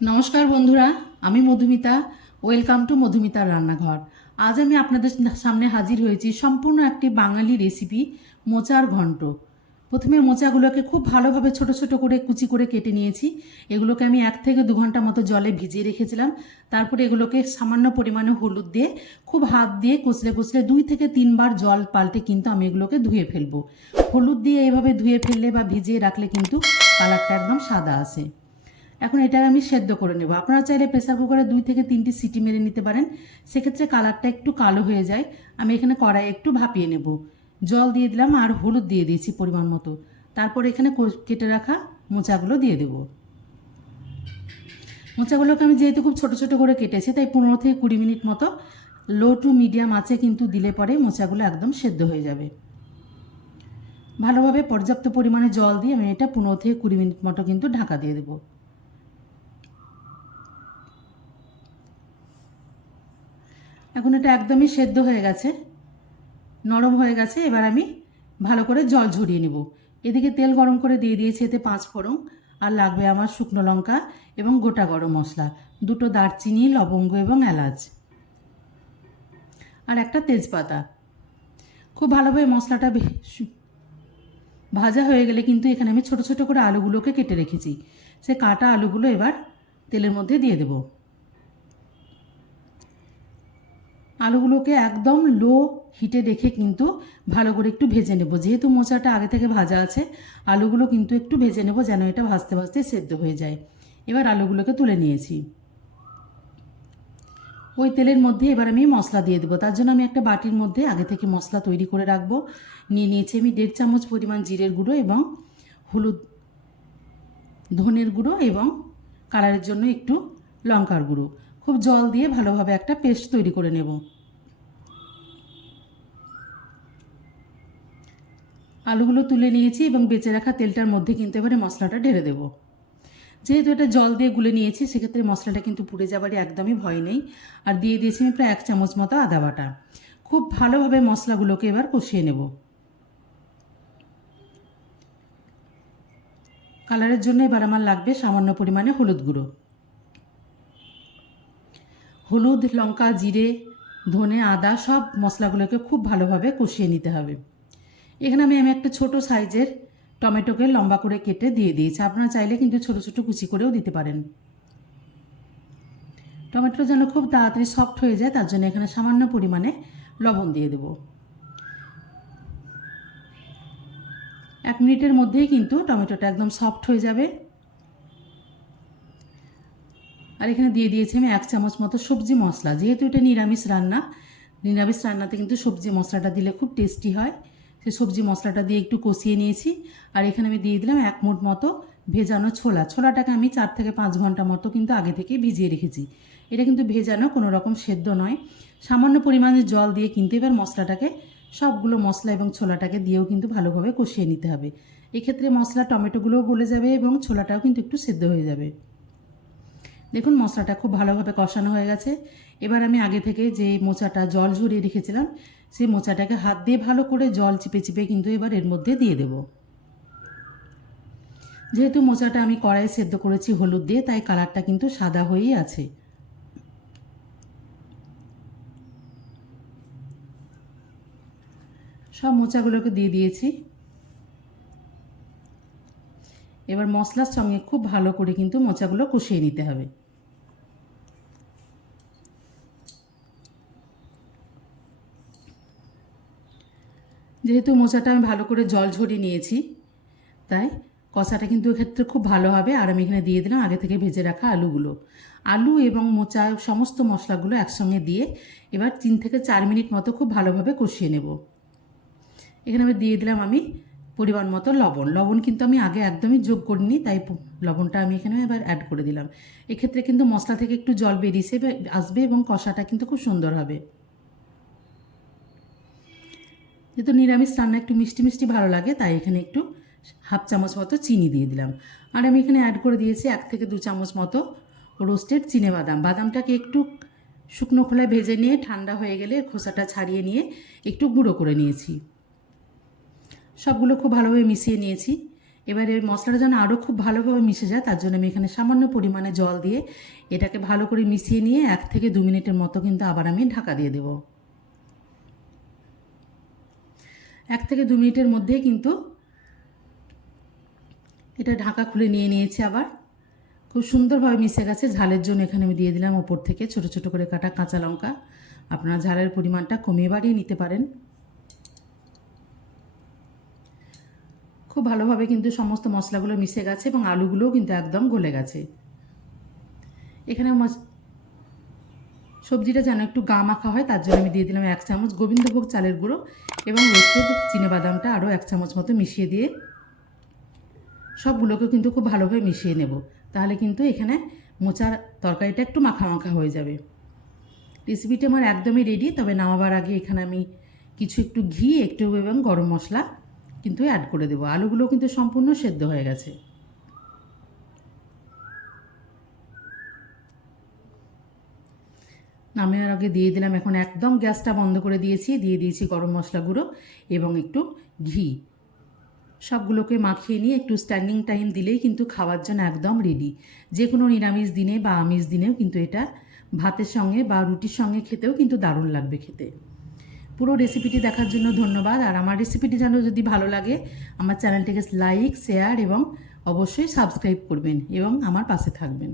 নমস্কার বন্ধুরা, আমি মধুমিতা। ওয়েলকাম টু মধুমিতার রান্নাঘর। আজ আমি আপনাদের সামনে হাজির হয়েছি সম্পূর্ণ একটি বাঙালি রেসিপি মোচার ঘন্ট। প্রথমে মোচাগুলোকে খুব ভালোভাবে ছোট ছোট করে কুচি করে কেটে নিয়েছি। এগুলোকে আমি এক থেকে দু ঘণ্টা মতো জলে ভিজিয়ে রেখেছিলাম। তারপরে এগুলোকে সামান্য পরিমাণে হলুদ দিয়ে, খুব হাত দিয়ে কুচলে কুচলে দুই থেকে তিনবার জল পাল্টে কিন্তু আমি এগুলোকে ধুয়ে ফেলব। হলুদ দিয়ে এইভাবে ধুয়ে ফেললে বা ভিজিয়ে রাখলে কিন্তু কালারটা একদম সাদা আসে। এখন এটা আমি সেদ্ধ করে নেব। আপনারা চাইলে প্রেসার কুকারে দুই থেকে তিনটি সিটি মেরে নিতে পারেন। সেক্ষেত্রে কালারটা একটু কালো হয়ে যায়। আমি এখানে কড়াই একটু ভাপিয়ে নেব। জল দিয়ে দিলাম আর হলুদ দিয়ে দিয়েছি পরিমাণ মতো। তারপর এখানে কেটে রাখা মোচাগুলো দিয়ে দেব। মোচাগুলোকে আমি যেহেতু খুব ছোটো ছোটো করে কেটেছি, তাই পনেরো থেকে কুড়ি মিনিট মতো লো টু মিডিয়াম আছে কিন্তু দিলে পরে মোচাগুলো একদম সেদ্ধ হয়ে যাবে। ভালোভাবে পর্যাপ্ত পরিমাণে জল দিয়ে আমি এটা পনেরো থেকে কুড়ি মিনিট মতো কিন্তু ঢাকা দিয়ে দেবো। এখন এটা একদমই সেদ্ধ হয়ে গেছে, নরম হয়ে গেছে, এবার আমি ভালো করে জল ঝরিয়ে নেব। এদিকে তেল গরম করে দিয়ে দিয়েছি এতে পাঁচ ফোড়ন, আর লাগবে আমার শুকনো লঙ্কা এবং গোটা গরম মশলা, দুটো দারচিনি, লবঙ্গ এবং এলাচ। আর একটা তেজপাতা। খুব ভালোভাবে মশলাটা ভাজা হয়ে গেলে কিন্তু এখানে আমি ছোট ছোট করে আলুগুলোকে কেটে রেখেছি। সে কাটা আলুগুলো এবার তেলের মধ্যে দিয়ে দেবো। আলুগুলোকে একদম লো হিটে রেখে কিন্তু ভালো করে একটু ভেজে নেব। যেহেতু মোচাটা আগে থেকে ভাজা আছে, আলুগুলো কিন্তু একটু ভেজে নেব যেন এটা ভাজতে ভাজতে সেদ্ধ হয়ে যায়। এবার আলুগুলোকে তুলে নিয়েছি। ওই তেলের মধ্যে এবার আমি মশলা দিয়ে দেবো। তার জন্য আমি একটা বাটির মধ্যে আগে থেকে মশলা তৈরি করে রাখব। নিয়ে নিয়েছি আমি দেড় চামচ পরিমাণ জিরের গুঁড়ো এবং হলুদ, ধনের গুঁড়ো এবং কালারের জন্য একটু লঙ্কার গুঁড়ো। খুব জল দিয়ে ভালোভাবে একটা পেস্ট তৈরি করে নেব। আলুগুলো তুলে নিয়েছি এবং বেঁচে রাখা তেলটার মধ্যে কিন্তু এবারে মশলাটা ঢেলে দেব। যেহেতু এটা জল দিয়ে গুলে নিয়েছি, সেক্ষেত্রে মশলাটা কিন্তু পুড়ে যাবারই একদমই ভয় নেই। আর দিয়ে দিয়েছি আমি প্রায় এক চামচ মতো আদা বাটা। খুব ভালোভাবে মশলাগুলোকে এবার কষিয়ে নেব। কালারের জন্য এবার আমার লাগবে সামান্য পরিমাণে হলুদ গুঁড়ো। হলুদ, লঙ্কা, জিরে, ধনে, আদা সব মশলাগুলোকে খুব ভালোভাবে কষিয়ে নিতে হবে। এখানে আমি আমি একটা ছোট সাইজের টমেটোকে লম্বা করে কেটে দিয়ে দিয়েছি। আপনারা চাইলে কিন্তু ছোট ছোট কুচি করেও দিতে পারেন। টমেটো যেন খুব তাড়াতাড়ি সফট হয়ে যায়, তার জন্য এখানে সামান্য পরিমাণে লবণ দিয়ে দেব। এক মিনিটের মধ্যেই কিন্তু টমেটোটা একদম সফট হয়ে যাবে। আর এখানে দিয়ে দিয়েছি আমি এক চামচ মতো সবজি মশলা। যেহেতু এটা নিরামিষ রান্না, নিরামিষ রান্নাতে কিন্তু সবজি মশলাটা দিলে খুব টেস্টি হয়। সেই সবজি মশলাটা দিয়ে একটু কষিয়ে নিয়েছি। আর এখানে আমি দিয়ে দিলাম এক মুঠ মতো ভেজানো ছোলা। ছোলাটাকে আমি চার থেকে পাঁচ ঘণ্টা মতো কিন্তু আগে থেকে ভিজিয়ে রেখেছি। এটা কিন্তু ভেজানো কোনো রকম সেদ্ধ নয়। সামান্য পরিমাণে জল দিয়ে কিন্তু এবার মশলাটাকে, সবগুলো মশলা এবং ছোলাটাকে দিয়েও কিন্তু ভালোভাবে কষিয়ে নিতে হবে। এক্ষেত্রে মশলা টমেটোগুলোও গলে যাবে এবং ছোলাটাও কিন্তু একটু সেদ্ধ হয়ে যাবে। দেখুন, মশলাটা খুব ভালোভাবে কষানো হয়ে গেছে। এবার আমি আগে থেকে যে মোচাটা জল ঝরিয়ে রেখেছিলাম, সেই মোচাটাকে হাত দিয়ে ভালো করে জল চিপে চিপে কিন্তু এবার এর মধ্যে দিয়ে দেব। যেহেতু মোচাটা আমি কড়াই সেদ্ধ করেছি হলুদ দিয়ে, তাই কালারটা কিন্তু সাদা হয়েই আছে। সব মোচাগুলোকে দিয়ে দিয়েছি। এবার মশলার সঙ্গে খুব ভালো করে কিন্তু মোচাগুলো কষিয়ে নিতে হবে। যেহেতু মোচাটা আমি ভালো করে জল ঝরিয়ে নিয়েছি, তাই কষাটা কিন্তু এক্ষেত্রে খুব ভালো হবে। আর আমি এখানে দিয়ে দিলাম আগে থেকে ভেজে রাখা আলুগুলো। আলু এবং মোচা সমস্ত মশলাগুলো একসঙ্গে দিয়ে এবার তিন থেকে চার মিনিট মতো খুব ভালোভাবে কষিয়ে নেব। এখানে আমি দিয়ে দিলাম আমি পরিমাণ মতো লবণ। লবণ কিন্তু আমি আগে একদমই যোগ করিনি, তাই লবণটা আমি এখানে এবার অ্যাড করে দিলাম। এক্ষেত্রে কিন্তু মশলা থেকে একটু জল বেরিয়েছে আসবে এবং কষাটা কিন্তু খুব সুন্দর হবে। যেহেতু নিরামিষ রান্না একটু মিষ্টি মিষ্টি ভালো লাগে, তাই এখানে একটু হাফ চামচ মতো চিনি দিয়ে দিলাম। আর আমি এখানে অ্যাড করে দিয়েছি এক থেকে দু চামচ মতো রোস্টেড চিনে বাদাম। বাদামটাকে একটু শুকনো খোলায় ভেজে নিয়ে ঠান্ডা হয়ে গেলে খোসাটা ছাড়িয়ে নিয়ে একটু গুঁড়ো করে নিয়েছি। সবগুলো খুব ভালোভাবে মিশিয়ে নিয়েছি। এবারে মশলাটা যেন আরও খুব ভালোভাবে মিশে যায়, তার জন্য আমি এখানে সামান্য পরিমাণে জল দিয়ে এটাকে ভালো করে মিশিয়ে নিয়ে এক থেকে দু মিনিটের মতো কিন্তু আবার আমি ঢাকা দিয়ে দেব। এক থেকে দু মিনিটের মধ্যেই কিন্তু এটা ঢাকা খুলে নিয়ে নিয়েছি আবার। খুব সুন্দরভাবে মিশে গেছে, ঝালের জন্য এখানে আমি দিয়ে দিলাম ওপর থেকে ছোট ছোট করে কাটা কাঁচা লঙ্কা। আপনারা ঝালের পরিমাণটা কমিয়ে বাড়িয়ে নিতে পারেন। ভালোভাবে কিন্তু সমস্ত মশলাগুলো মিশে গেছে এবং আলুগুলোও কিন্তু একদম গলে গেছে। এখানে সবজিটা যেন একটু গা মাখা হয়, তার জন্য আমি দিয়ে দিলাম এক চামচ গোবিন্দভোগ চালের গুঁড়ো এবং রোস্টেড বাদামটা আরও এক চামচ মতো মিশিয়ে দিয়ে সবগুলোকে কিন্তু খুব ভালোভাবে মিশিয়ে নেব। তাহলে কিন্তু এখানে মোচার তরকারিটা একটু মাখা মাখা হয়ে যাবে। রেসিপিটা আমার একদমই রেডি, তবে নামাবার আগে এখানে আমি কিছু একটু ঘি, একটু এবং গরম মশলা কিন্তু অ্যাড করে দেবো। আলুগুলো কিন্তু সম্পূর্ণ সেদ্ধ হয়ে গেছে। নামানোর আগে দিয়ে দিলাম, এখন একদম গ্যাসটা বন্ধ করে দিয়েছি। দিয়ে দিয়েছি গরম মশলা গুঁড়ো এবং একটু ঘি। সবগুলোকে মাখিয়ে নিয়ে একটু স্ট্যান্ডিং টাইম দিলেই কিন্তু খাওয়ার জন্য একদম রেডি যে কোনো নিরামিষ দিনে বা আমিষ দিনেও কিন্তু এটা ভাতের সঙ্গে বা রুটির সঙ্গে খেতেও কিন্তু দারুণ লাগবে খেতে। পুরো রেসিপিটি দেখার জন্য ধন্যবাদ। আর আমার রেসিপিটি যেন যদি ভালো লাগে, আমার চ্যানেলটিকে লাইক শেয়ার এবং অবশ্যই সাবস্ক্রাইব করবেন এবং আমার পাশে থাকবেন।